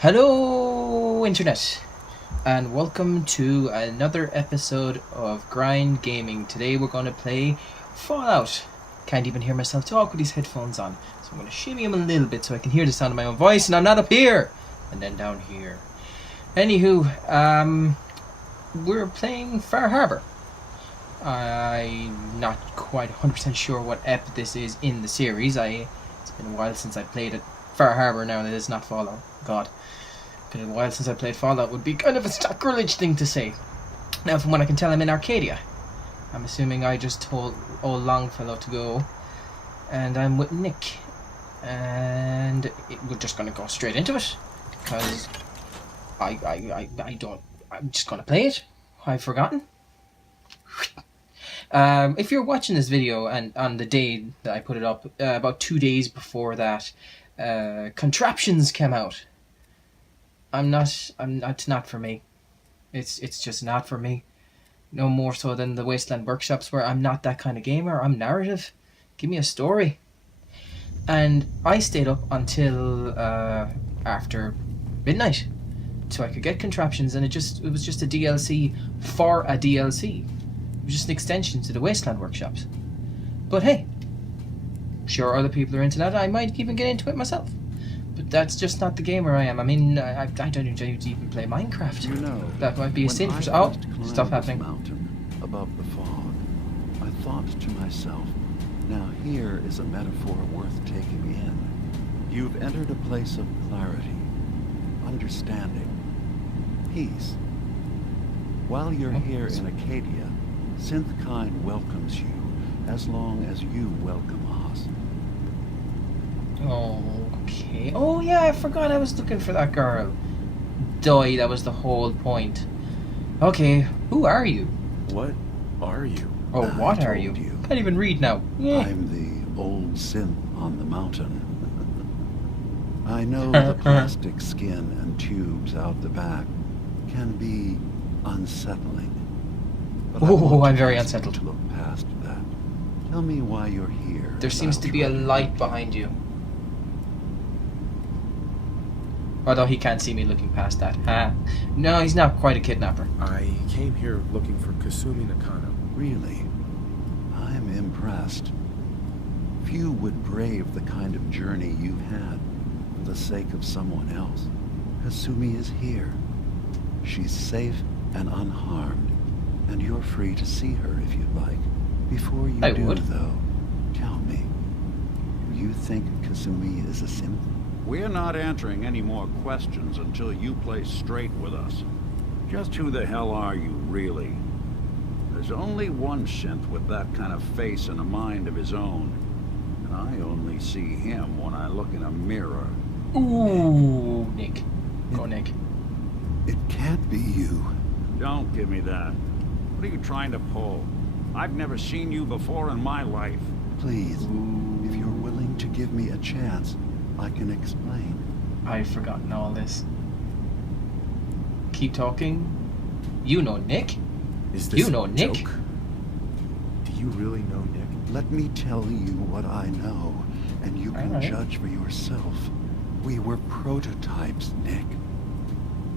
Hello, Internet, and welcome to another episode of G.R.I.N.D Gaming. Today we're going to play Fallout. Can't even hear myself talk with these headphones on, so I'm going to shimmy them a little bit so I can hear the sound of my own voice, and I'm not up here, and then down here. Anywho, we're playing Far Harbor. I'm not quite 100% sure what ep this is in the series. It's been a while since I played it. Far Harbor now, that is not Fallout. God. Been a while since I played Fallout would be kind of a sacrilege thing to say. Now, from what I can tell, I'm in Arcadia. I'm assuming I just told old Longfellow to go, and I'm with Nick. And we're just going to go straight into it, because I'm just going to play it. I've forgotten. If you're watching this video and on the day that I put it up, about 2 days before that, Contraptions came out. It's not for me. It's just not for me. No more so than the Wasteland Workshops, where I'm not that kind of gamer. I'm narrative. Give me a story. And I stayed up until after midnight, so I could get Contraptions, and it was just a DLC for a DLC. It was just an extension to the Wasteland Workshops. But hey, sure, other people are into that. I might even get into it myself. But that's just not the gamer I am. I mean, I don't even play Minecraft. You know, that might be a sin for... Oh, stuff happening. Mountain above the fog, I thought to myself, now here is a metaphor worth taking in. You've entered a place of clarity, understanding, peace. While you're here in Arcadia, Synth welcomes you as long as you welcome us. Okay. Oh yeah, I forgot I was looking for that girl. Doy, that was the whole point. Okay, who are you? What are you? Oh, what are you? Can't even read now. Yeah. I'm the old synth on the mountain. I know the plastic skin and tubes out the back can be unsettling. But I'm very unsettled. To look past that. Tell me why you're here. There seems to be a light behind you. Although he can't see me looking past that. No, he's not quite a kidnapper. I came here looking for Kasumi Nakano. Really? I'm impressed. Few would brave the kind of journey you've had for the sake of someone else. Kasumi is here. She's safe and unharmed, and you're free to see her if you'd like. Before you do, though, tell me, do you think Kasumi is a synth? We're not answering any more questions until you play straight with us. Just who the hell are you, really? There's only one synth with that kind of face and a mind of his own. And I only see him when I look in a mirror. Ooh, Nick. Go, Nick. It can't be you. Don't give me that. What are you trying to pull? I've never seen you before in my life. Please, if you're willing to give me a chance, I can explain. I've forgotten all this. Keep talking. You know Nick? Is this you know a Nick? Joke? Do you really know Nick? Let me tell you what I know, and you can judge for yourself. We were prototypes, Nick.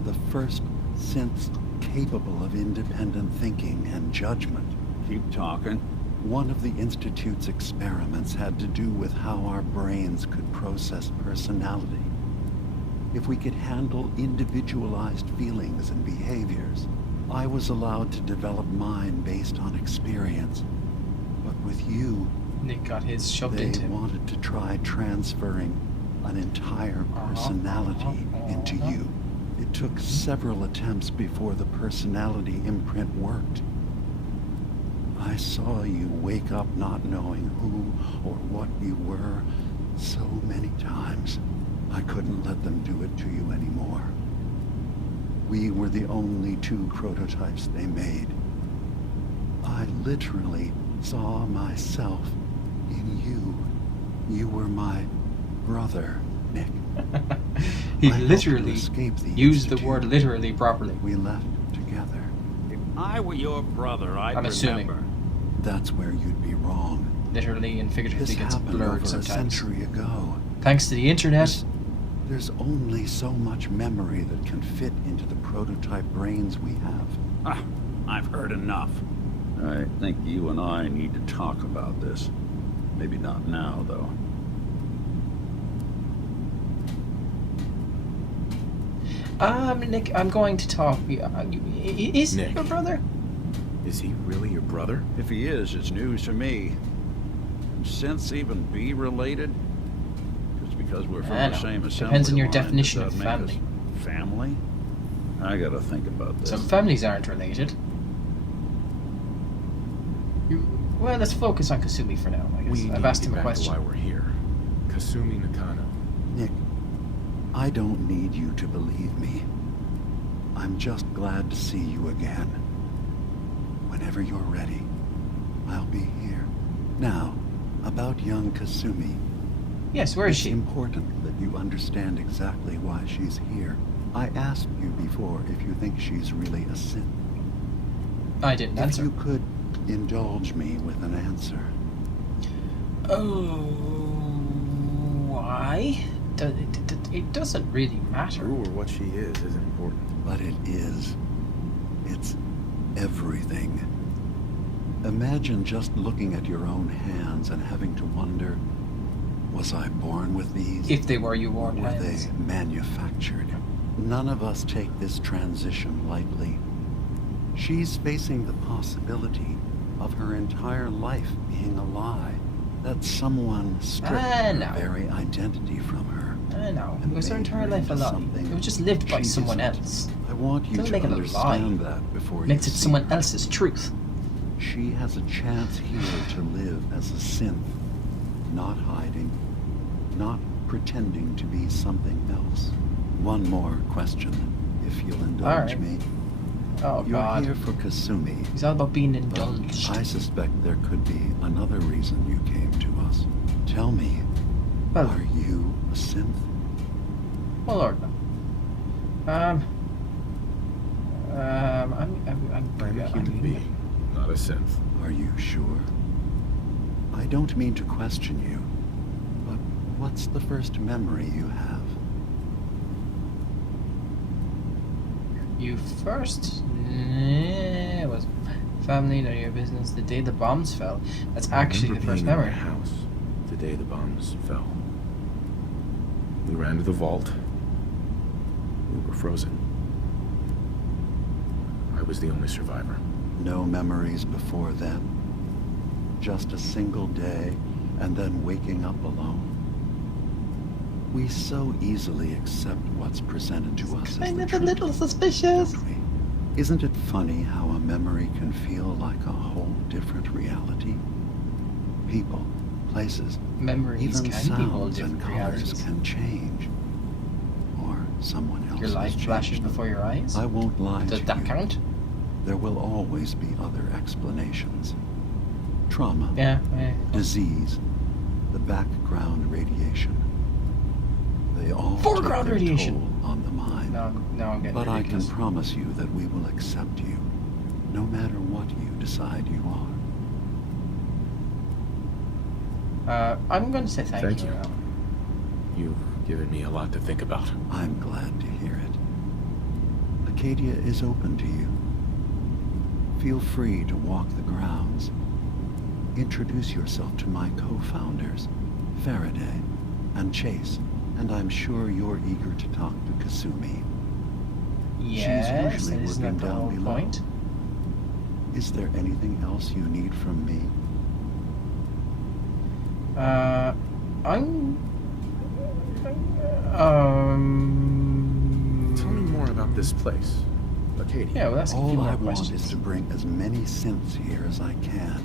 The first synths capable of independent thinking and judgment. Keep talking. One of the Institute's experiments had to do with how our brains could process personality. If we could handle individualized feelings and behaviors, I was allowed to develop mine based on experience. But with you, Nick got his shoved into him. They wanted to try transferring an entire personality into you. It took several attempts before the personality imprint worked. I saw you wake up not knowing who or what you were so many times. I couldn't let them do it to you anymore. We were the only two prototypes they made. I literally saw myself in you. You were my brother, Nick. He literally used the word literally properly. We left together. If I were your brother, I'd I'm assuming. remember. That's where you'd be wrong. Literally and figuratively gets blurred over sometimes. a century ago. Thanks to the internet. There's only so much memory that can fit into the prototype brains we have. Ah, I've heard enough. I think you and I need to talk about this. Maybe not now, though. Nick, I'm going to talk. Is Nick. your brother? Is he really your brother? If he is, it's news to me. Can synths even be related? Just because we're from I the know. same assembly Depends on your line, does definition that of make us family. Family? I gotta think about this. Some families aren't related. Well, let's focus on Kasumi for now. I guess I've asked him a question. Why we're here. Kasumi Nakano. Nick, I don't need you to believe me. I'm just glad to see you again. Whenever you're ready, I'll be here. Now, about young Kasumi. Yes, where is It's she? important that you understand exactly why she's here. I asked you before if you think she's really a synth. I didn't If answer. you could indulge me with an answer. Oh, why? It doesn't really matter. Who or what she is isn't important. But it is. It's everything. Imagine just looking at your own hands and having to wonder, was I born with these? If they were you Or worn were hands. they manufactured? None of us take this transition lightly. She's facing the possibility of her entire life being a lie. That someone stripped her no. very identity from her. I know. And It was her made entire her life a into lie. something It was just lived by she someone isn't. else. I want you Doesn't to make it a understand lie. that before Makes you it see someone her. else's truth. She has a chance here to live as a synth, not hiding, not pretending to be something else. One more question, if you'll indulge Alright. me. Oh You're God. here for Kasumi, He's all about being but indulged. I suspect there could be another reason you came to us. Tell me, Well, are you a synth? well, Lord, no. I'm I'm a human being, not a synth. Are you sure? I don't mean to question you, but what's the first memory you have? You first was family, none of your business. The day the bombs fell. That's actually the I remember first being in my memory. house the day the bombs fell. We ran to the vault. We were frozen. I was the only survivor. No memories before then? Just a single day, and then waking up alone? We so easily accept what's presented to us as Kind the of a truth, little suspicious. don't we? Isn't it funny how a memory can feel like a whole different reality? People, places, Memories even can be whole sounds and different colors realities. can change. Or someone else Your life has flashes changed them. before your eyes. I won't lie Does to that you. count? There will always be other explanations. Trauma, Yeah. disease, the background radiation. They all Foreground take their radiation. toll on the mind. No, I'm getting But I can ridiculous. promise you that we will accept you, no matter what you decide you are. I'm going to say thank Thank you. You've given me a lot to think about. I'm glad to hear it. Acadia is open to you. Feel free to walk the grounds. Introduce yourself to my co-founders, Faraday and Chase, and I'm sure you're eager to talk to Kasumi. Yes, usually isn't working that the down whole below. point? Is there anything else you need from me? I'm. Tell me more about this place, Acadia. Yeah, well, that's a few All more I want questions. is to bring as many synths here as I can,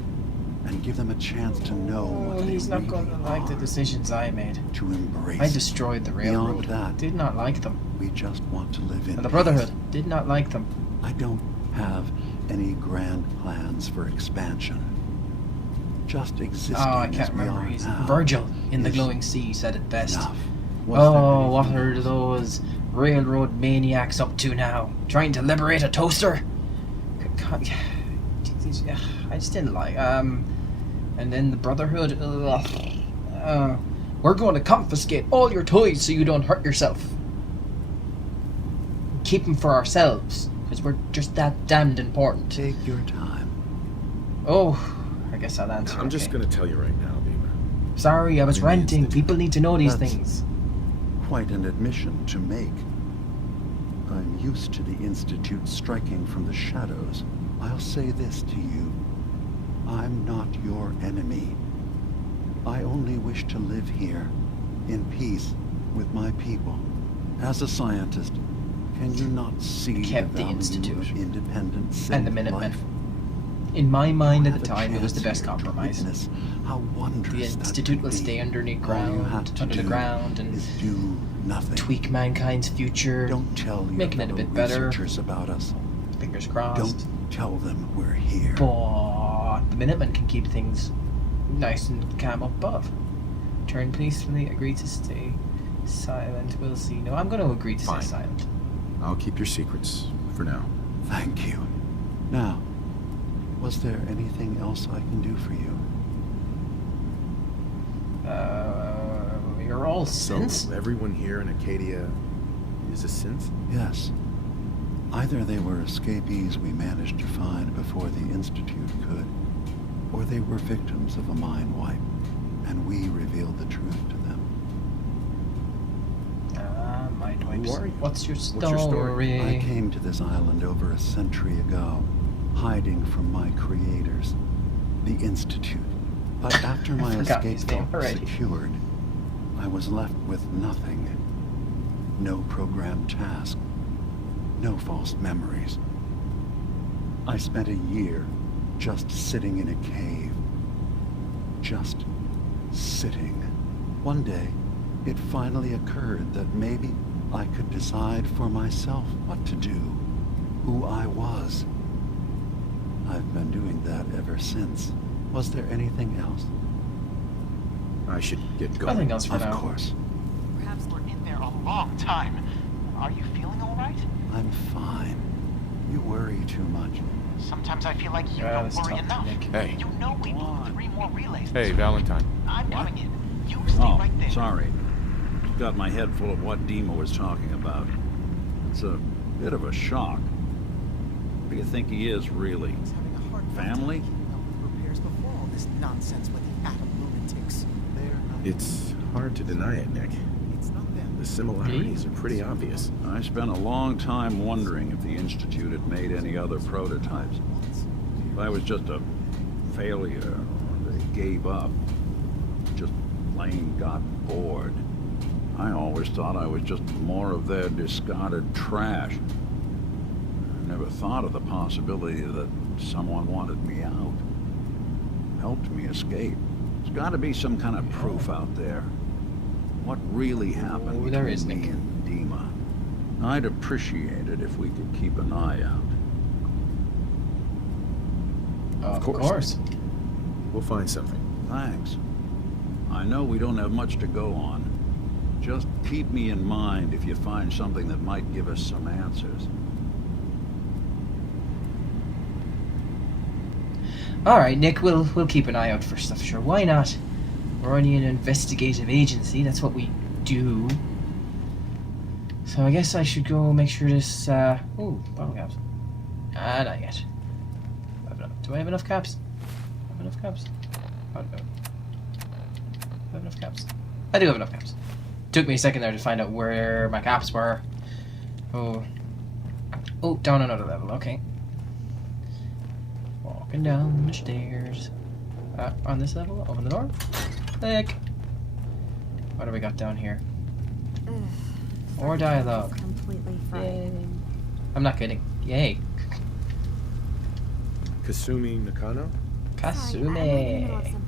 and give them a chance to know what they He's not really going to like the are, decisions I made. to embrace. I destroyed the railroad. that, Did not like them. We just want to live in And the peace. Brotherhood did not like them. I don't have any grand plans for expansion. Just existing Oh, I as can't we remember. are He's now Virgil in The is Glowing Sea said it best. enough. Was there Oh, what anything are else? those railroad maniacs up to now? Trying to liberate a toaster? I just didn't like. And then the Brotherhood. Ugh. We're going to confiscate all your toys so you don't hurt yourself. Keep them for ourselves, because we're just that damned important. Take your time. Oh, I guess I'll answer. I'm just gonna tell you right now, Beamer. Sorry, I was The ranting. Institute. People need to know these That's- things. Quite an admission to make. I'm used to the Institute striking from the shadows. I'll say this to you. I'm not your enemy. I only wish to live here, in peace, with my people. As a scientist, can you not see Kept the value Institute. of independent And the synth Minutemen. life? In my mind at Have the a time, it was the chance best here to compromise. witness how wondrous The that Institute could will be. stay underneath All you have ground, to under the do ground, and is do nothing. tweak mankind's future. Don't tell your making it a fellow bit better. researchers about us. Fingers crossed. Don't tell them we're here. But the Minutemen can keep things nice and calm up above. Turn peacefully, agree to stay silent. We'll see. No, I'm going to agree to Fine. stay silent. I'll keep your secrets for now. Thank you. Now, was there anything else I can do for you? You're all synths? So everyone here in Acadia is a synth? Yes. Either they were escapees we managed to find before the Institute could, or they were victims of a mind wipe, and we revealed the truth to them. Mind Who wipes. are you? What's your What's your story? I came to this island over a century ago, hiding from my creators, the Institute. But after my forgot escape his name was already. secured, I was left with nothing. No programmed task. No false memories. I spent a year just sitting in a cave. Just sitting. One day, it finally occurred that maybe I could decide for myself what to do, who I was. I've been doing that ever since. Was there anything else? I should get going. Nothing else for Of now. course. Perhaps we're in there a long time. Are you feeling all right? I'm fine. You worry too much. Sometimes I feel like you Yeah, don't let's worry talk to enough. Nick. Hey. You know we Come on. blew 3 more relays. Hey, Valentine. I'm What? coming in. You stay Oh, right there. sorry. Got my head full of what Dima was talking about. It's a bit of a shock. What do you think he is, really? was having a hard Family? time keeping up with repairs before all this nonsense with the atom lunatics. They're not It's hard to deny it, Nick. It's not them. The similarities are pretty obvious. I spent a long time wondering if the Institute had made any other prototypes. If I was just a failure, or they gave up, just plain got bored. I always thought I was just more of their discarded trash. I never thought of the possibility that someone wanted me out, helped me escape. There's got to be some kind of proof out there. What really happened Oh, there between is, me Nick. and Dima? I'd appreciate it if we could keep an eye out. Of course. course. We'll find something. Thanks. I know we don't have much to go on. Just keep me in mind if you find something that might give us some answers. All right, Nick. We'll keep an eye out for stuff. Sure, why not? We're only an investigative agency. That's what we do. So I guess I should go make sure this. Ooh, bottle caps. Not yet. Do I have enough caps? Have enough caps? I don't know. Have enough caps? I do have enough caps. Took me a second there to find out where my caps were. Oh, down another level. Okay. Walking down the stairs. On this level, open the door. Click. What do we got down here? More dialogue. Completely Yay. fried. I'm not kidding. Yay. Kasumi Nakano? Sorry, I'm right in the middle of Kasume. something.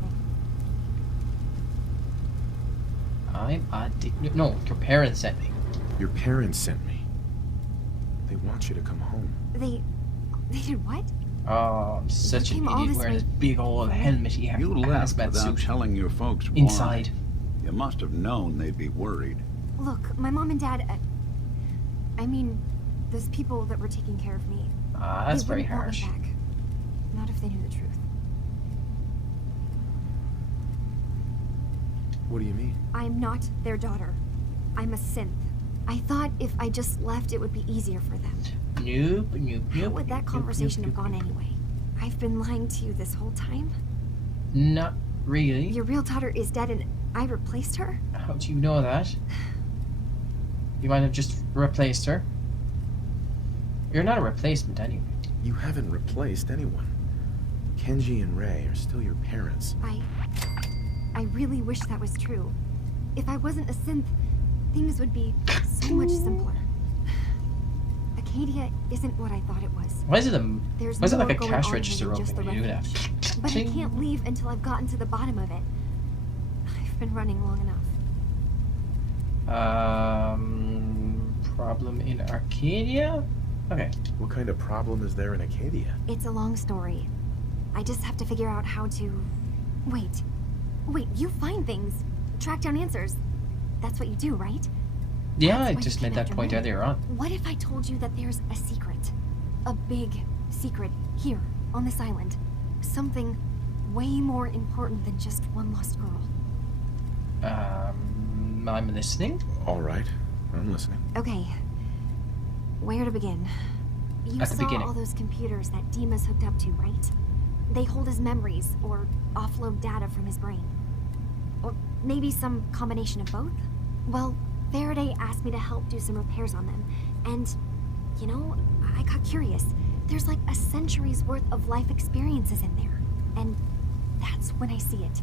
I'm addicted. No, your parents sent me. Your parents sent me. They want you to come home. They did what? Oh, I'm such an came all idiot this wearing way. this big old helmet here. You left hazmat without suit. telling your folks why. Inside. You must have known they'd be worried. Look, my mom and dad. I mean, those people that were taking care of me. That's they very wouldn't want me harsh. back. Not if they knew the truth. What do you mean? I'm not their daughter. I'm a synth. I thought if I just left, it would be easier for them. Nope, nope, How nope. would that conversation have gone anyway? I've been lying to you this whole time? Not really. Your real daughter is dead and I replaced her? How do you know that? You might have just replaced her. You're not a replacement anyway. You haven't replaced anyone. Kenji and Ray are still your parents. I really wish that was true. If I wasn't a synth, things would be so much simpler. Acadia isn't what I thought it was. Why is it There's why is it more like a going cash on register than just opening? the You do that. refuge. But I can't leave until I've gotten to the bottom of it. I've been running long enough. Problem in Arcadia? Okay. What kind of problem is there in Acadia? It's a long story. I just have to figure out how to... Wait, you find things. Track down answers. That's what you do, right? Yeah, That's I why just you made came that after point me. earlier on. What if I told you that there's a secret? A big secret here, on this island. Something way more important than just one lost girl. I'm listening. All right, I'm listening. Okay. Where to begin? You At the saw beginning. all those computers that Dima's hooked up to, right? They hold his memories, or offload data from his brain. Or maybe some combination of both? Well, Faraday asked me to help do some repairs on them. And, you know, I got curious. There's like a century's worth of life experiences in there. And that's when I see it.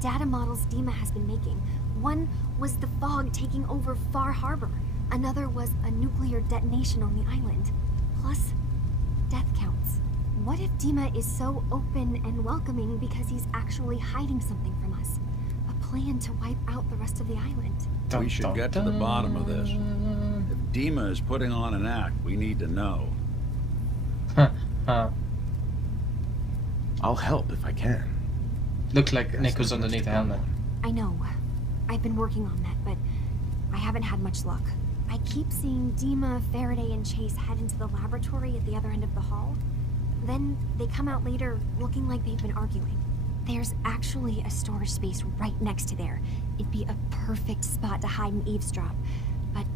Data models Dima has been making. One was the fog taking over Far Harbor. Another was a nuclear detonation on the island. Plus, death counts. What if Dima is so open and welcoming because he's actually hiding something from us? A plan to wipe out the rest of the island. We should get to the bottom of this. If Dima is putting on an act, we need to know. I'll help if I can. Looked like Nick was underneath the helmet. I know. I've been working on that, but I haven't had much luck. I keep seeing Dima, Faraday, and Chase head into the laboratory at the other end of the hall. Then they come out later looking like they've been arguing. There's actually a storage space right next to there. It'd be a perfect spot to hide and eavesdrop, but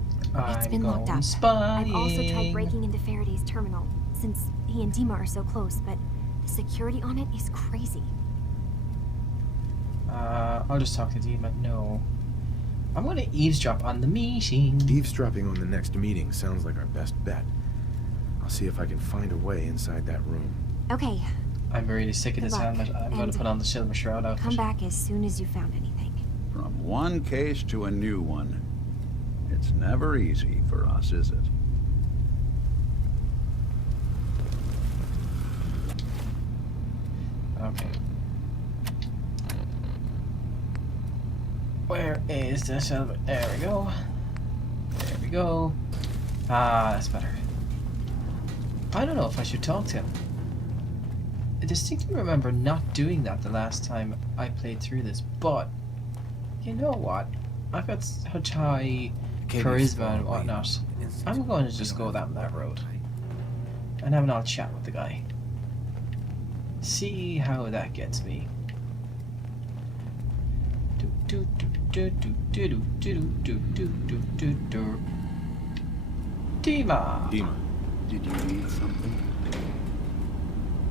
it's been locked up. I've also tried breaking into Faraday's terminal, since he and Dima are so close, but the security on it is crazy. I'll just talk to Dima. No. I'm gonna eavesdrop on the meeting. Eavesdropping on the next meeting sounds like our best bet. I'll see if I can find a way inside that room. Okay, I'm really sick of Good this luck, helmet. I'm gonna and put on the silver shroud outfit. come back as soon as you found anything. From one case to a new one. It's never easy for us, is it? Okay. Where is the silver? There we go. There we go. Ah, that's better. I don't know if I should talk to him. I distinctly remember not doing that the last time I played through this, but you know what? I've got such high charisma and whatnot. I'm going to just go down that road and have an old chat with the guy. See how that gets me. Dima. Dima. Did you need something?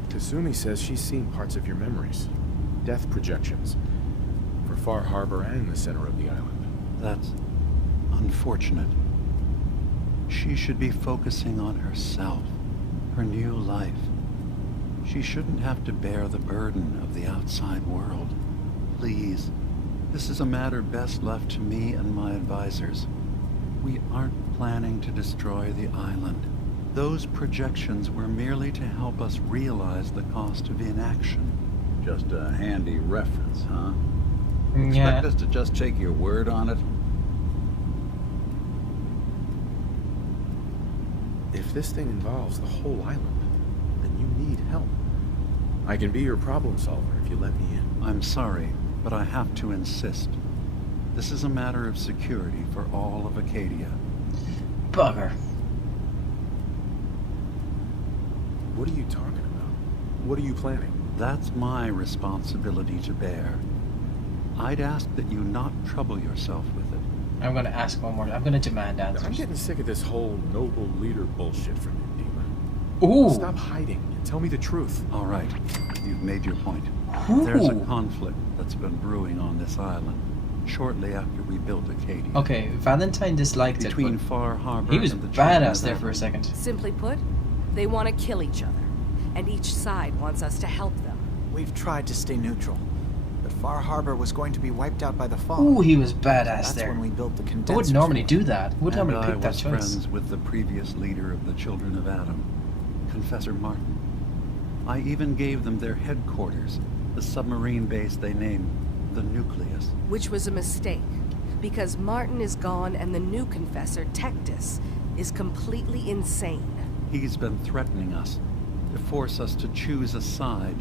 Kasumi says she's seen parts of your memories. Death projections. For Far Harbor and the center of the island. That's unfortunate. She should be focusing on herself, her new life. She shouldn't have to bear the burden of the outside world. Please, this is a matter best left to me and my advisors. We aren't planning to destroy the island. Those projections were merely to help us realize the cost of inaction. Just a handy reference, huh? Yeah. Expect us to just take your word on it? If this thing involves the whole island, then you need help. I can be your problem solver if you let me in. I'm sorry, but I have to insist. This is a matter of security for all of Acadia. Bugger. What are you talking about? What are you planning? That's my responsibility to bear. I'd ask that you not trouble yourself with it. I'm gonna ask one more. I'm gonna demand I'm answers. getting sick of this whole noble leader bullshit from you, Dima. Ooh. Stop hiding and tell me the truth. All right, you've made your point. Ooh. There's a conflict that's been brewing on this island shortly after we built Acadia. Okay, Valentine disliked Between it, Far Harbor but he was and the children badass of there Adam. for a second. Simply put, they want to kill each other, and each side wants us to help them. We've tried to stay neutral, but Far Harbor was going to be wiped out by the fog. Ooh, he was badass That's there. when we built the condenser. I wouldn't normally do that. I would And normally I pick that was choice. friends with the previous leader of the Children of Adam, Confessor Martin. I even gave them their headquarters, the submarine base they named the Nucleus. Which was a mistake, because Martin is gone and the new confessor, Tectus, is completely insane. He's been threatening us, to force us to choose a side.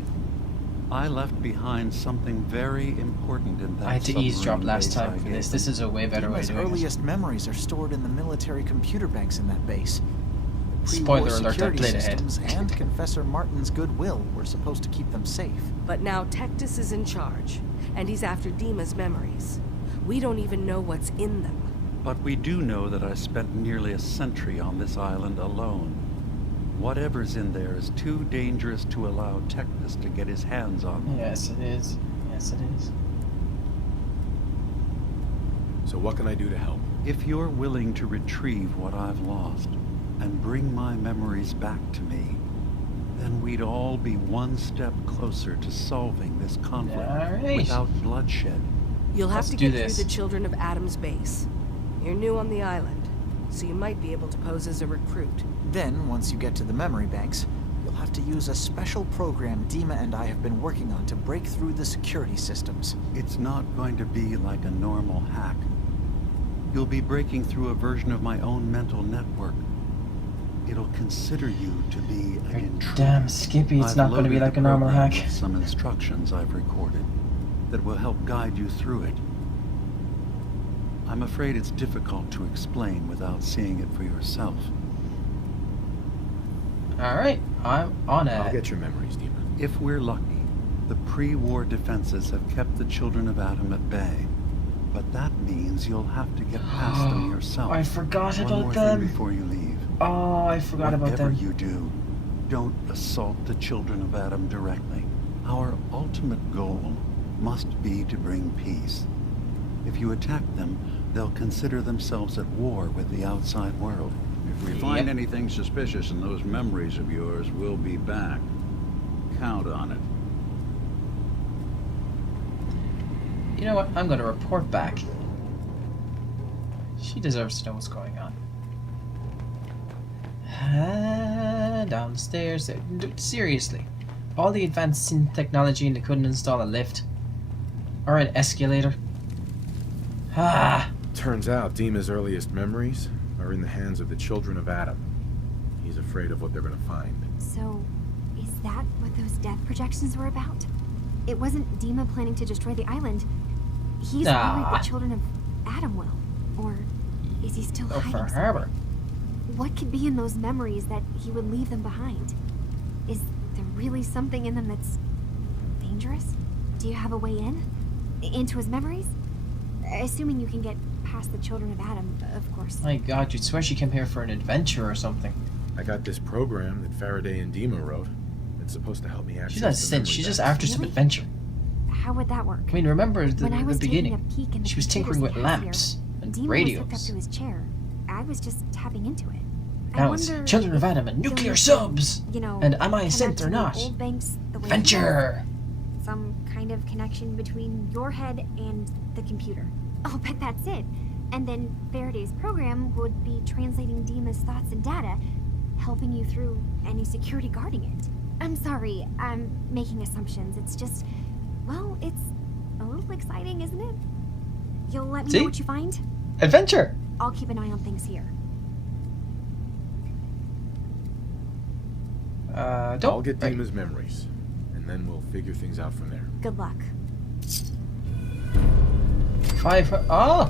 I left behind something very important in that I had to submarine eavesdrop last base time I for gave this. them. This is a way better way of Dima's doing it. earliest memories are stored in the military computer banks in that base. The Spoiler pre-war alert, I security played ahead. systems and Confessor Martin's goodwill were supposed to keep them safe. But now Tectus is in charge, and he's after Dima's memories. We don't even know what's in them. But we do know that I spent nearly a century on this island alone. Whatever's in there is too dangerous to allow Tectus to get his hands on. Yes, it is. Yes, it is. So what can I do to help? If you're willing to retrieve what I've lost and bring my memories back to me, then we'd all be one step closer to solving this conflict Alright. without bloodshed. You'll have Let's to do get this. through the Children of Adam's base. You're new on the island, so you might be able to pose as a recruit. Then, once you get to the memory banks, you'll have to use a special program Dima and I have been working on to break through the security systems. It's not going to be like a normal hack. You'll be breaking through a version of my own mental network. It'll consider you to be an intruder. Damn, Skippy, it's I've not going to be loaded like the a normal program hack. with some instructions I've recorded that will help guide you through it. I'm afraid it's difficult to explain without seeing it for yourself. Alright, I'm on I'll it. get your memories, Dima. If we're lucky, the pre-war defenses have kept the Children of Adam at bay. But that means you'll have to get past them yourself. I forgot One about more them. thing before you leave. Oh, I forgot about Whatever them. you do, don't assault the Children of Adam directly. Our ultimate goal must be to bring peace. If you attack them, they'll consider themselves at war with the outside world. If we find anything suspicious in those memories of yours, we'll be back. Count on it. You know what? I'm going to report back. She deserves to know what's going on. Downstairs. Seriously. All the advanced synth technology and they couldn't install a lift. Or an escalator. Ah! Turns out Dima's earliest memories are in the hands of the Children of Adam. He's afraid of what they're gonna find. So, is that what those death projections were about? It wasn't Dima planning to destroy the island. He's worried the Children of Adam will. Or is he still Oh, hiding for something? Harbor. What could be in those memories that he would leave them behind? Is there really something in them that's dangerous? Do you have a way in? Into his memories? Assuming you can get past the Children of Adam, of course. My god, you'd swear she came here for an adventure or something. I got this program that Faraday and Dima wrote. It's supposed to help me access She's not a the synth, memory she's just banks. after some Really? adventure. How would that work? I mean, remember When I the was taking beginning? a peek in the She was computers tinkering with they have here, lamps and Dima was radios. hooked up to his chair. I was just tapping into it. I Now it's wonder Children of if Adam and there nuclear was, subs! You know, And am I a connect synth or to not? Old banks the way Adventure! some kind of connection between your head and the computer. I'll bet that's it. And then Faraday's program would be translating Dima's thoughts and data, helping you through any security guarding it. I'm sorry, I'm making assumptions. It's just, well, it's a little exciting, isn't it? You'll let me See? know what you find? Adventure! I'll keep an eye on things here. Don't. I'll get right. Dima's memories, and then we'll figure things out from there. Good luck. 5. Oh!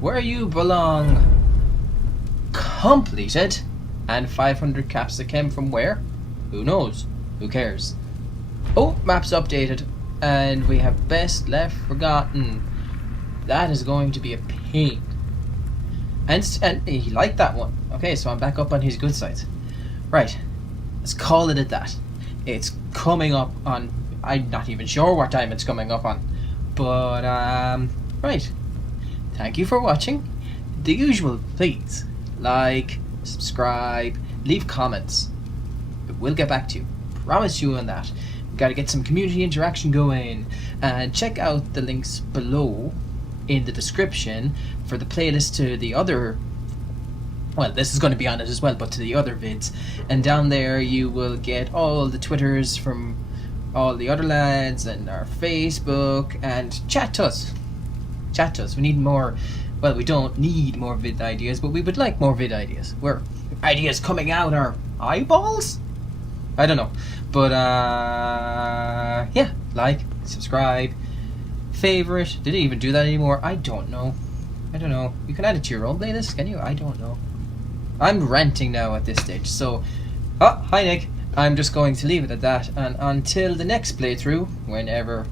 Where you belong. Completed. And 500 caps that came from where? Who knows? Who cares? Oh, map's updated. and we have Best Left Forgotten. That is going to be a pain. And he liked that one. Okay, so I'm back up on his good sides. Right, let's call it at that. It's coming up on, I'm not even sure what time it's coming up on. But, right. Thank you for watching. The usual, please. Like, subscribe, leave comments. We'll get back to you. Promise you on that. We've got to get some community interaction going. And check out the links below in the description for the playlist to the other, well, this is going to be on it as well, but to the other vids. And down there you will get all the Twitters from all the other lads and our Facebook, and chat to us. Chat to us. We need more, well, we don't need more vid ideas, but we would like more vid ideas. Where ideas coming out our eyeballs? I don't know. But yeah, like, subscribe, favorite. Did it even do that anymore? I don't know. You can add it to your own playlist, can you? I don't know. I'm ranting now at this stage, so... Oh, hi Nick. I'm just going to leave it at that, and until the next playthrough, whenever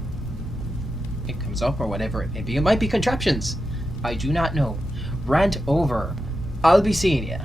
it comes up or whatever it may be, it might be contraptions. I do not know. Rant over. I'll be seeing ya.